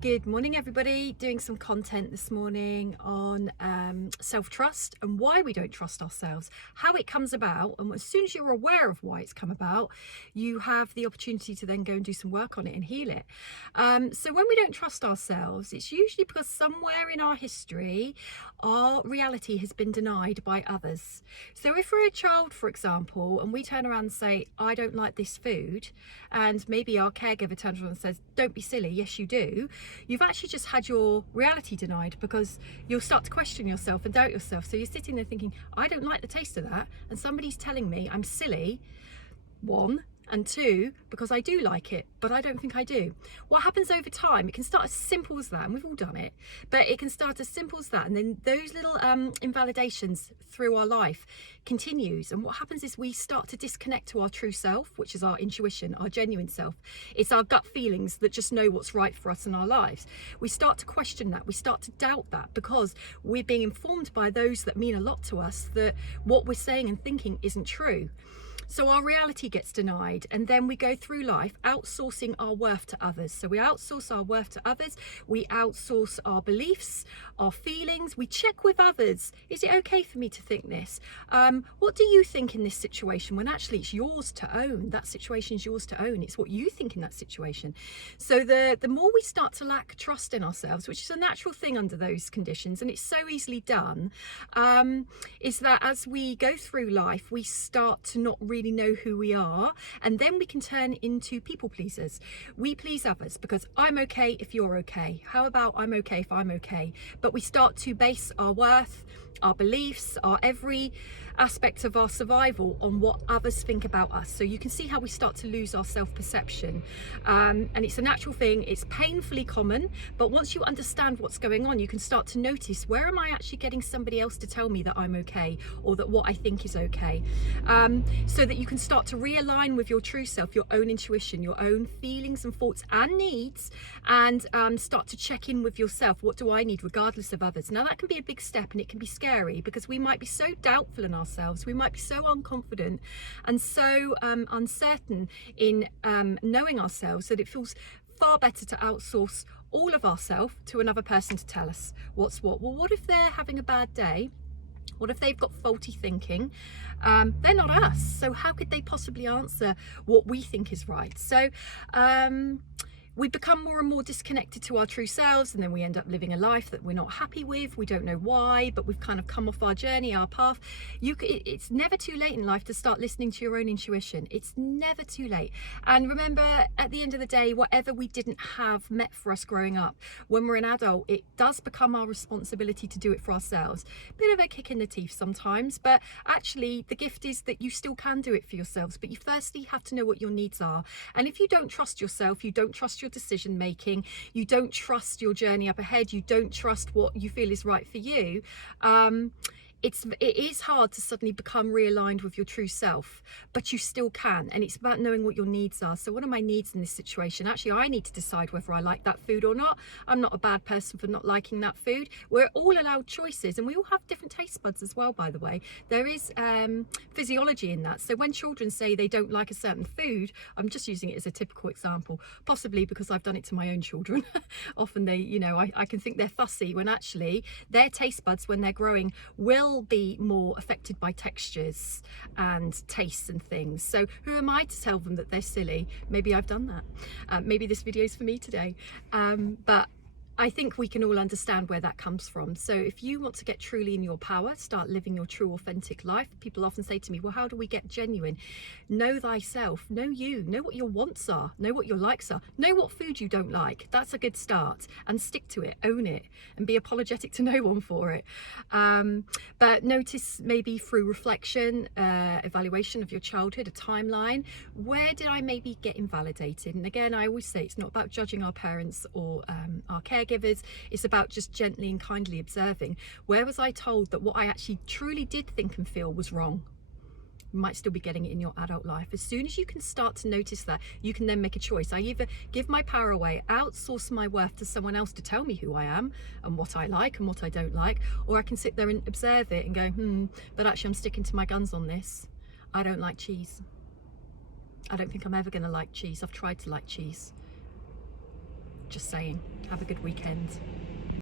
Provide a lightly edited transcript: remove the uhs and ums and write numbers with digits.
Good morning, everybody. Doing some content this morning on self-trust and why we don't trust ourselves, how it comes about, and as soon as you're aware of why it's come about, you have the opportunity to then go and do some work on it and heal it. So when we don't trust ourselves, it's usually because somewhere in our history, our reality has been denied by others. So if we're a child, for example, and we turn around and say, I don't like this food, and maybe our caregiver turns around and says, don't be silly, yes you do, you've actually just had your reality denied, because you'll start to question yourself and doubt yourself. So you're sitting there thinking, I don't like the taste of that, and somebody's telling me I'm silly, one, and two, because I do like it, but I don't think I do. What happens over time, it can start as simple as that, and we've all done it, but it can start as simple as that, and then those little invalidations through our life continues. And what happens is we start to disconnect to our true self, which is our intuition, our genuine self. It's our gut feelings that just know what's right for us in our lives. We start to question that, we start to doubt that, because we're being informed by those that mean a lot to us that what we're saying and thinking isn't true. So our reality gets denied, and then we go through life outsourcing our worth to others. So we outsource our worth to others, we outsource our beliefs, our feelings, we check with others. Is it okay for me to think this? What do you think in this situation? When actually it's yours to own. That situation is yours to own. It's what you think in that situation. So the more we start to lack trust in ourselves, which is a natural thing under those conditions, and it's so easily done, is that as we go through life, we start to not really know who we are, and then we can turn into people pleasers. We please others because I'm okay if you're okay. How about I'm okay if I'm okay? But we start to base our worth, our beliefs, our every aspect of our survival on what others think about us. So you can see how we start to lose our self-perception, and it's a natural thing. It's painfully common, but once you understand what's going on, you can start to notice, where am I actually getting somebody else to tell me that I'm okay, or that what I think is okay, so that you can start to realign with your true self, your own intuition, your own feelings and thoughts and needs, and start to check in with yourself. What do I need regardless of others? Now that can be a big step, and it can be scary, because we might be so doubtful in ourselves, we might be so unconfident and so uncertain in knowing ourselves, that it feels far better to outsource all of ourselves to another person to tell us what's what. Well, what if they're having a bad day? What if they've got faulty thinking? They're not us, so how could they possibly answer what we think is right? So we become more and more disconnected to our true selves, and then we end up living a life that we're not happy with. We don't know why, but we've kind of come off our journey, our path. It's never too late in life to start listening to your own intuition. It's never too late. And remember, at the end of the day, whatever we didn't have met for us growing up, when we're an adult, it does become our responsibility to do it for ourselves. Bit of a kick in the teeth sometimes, but actually the gift is that you still can do it for yourselves. But you firstly have to know what your needs are. And if you don't trust yourself, you don't trust your decision making, you don't trust your journey up ahead, you don't trust what you feel is right for you, it is hard to suddenly become realigned with your true self, but you still can. And it's about knowing what your needs are. So what are my needs in this situation? Actually, I need to decide whether I like that food or not. I'm not a bad person for not liking that food. We're all allowed choices, and we all have different taste buds as well, by the way. There is physiology in that. So when children say they don't like a certain food, I'm just using it as a typical example, possibly because I've done it to my own children. Often they, I can think they're fussy, when actually their taste buds, when they're growing, will be more affected by textures and tastes and things. So who am I to tell them that they're silly? Maybe I've done that. Maybe this video is for me today. But I think we can all understand where that comes from. So if you want to get truly in your power, start living your true authentic life. People often say to me, well, how do we get genuine? Know thyself, know you, know what your wants are, know what your likes are, know what food you don't like. That's a good start, and stick to it, own it, and be apologetic to no one for it. But notice, maybe through reflection, evaluation of your childhood, a timeline, where did I maybe get invalidated? And again, I always say it's not about judging our parents or our caregivers. It's about just gently and kindly observing, where was I told that what I actually truly did think and feel was wrong? You might still be getting it in your adult life. As soon as you can start to notice that, you can then make a choice. I either give my power away, outsource my worth to someone else to tell me who I am and what I like and what I don't like, or I can sit there and observe it and go, but actually I'm sticking to my guns on this. I don't like cheese. I don't think I'm ever going to like cheese. I've tried to like cheese. just saying. Have a good weekend.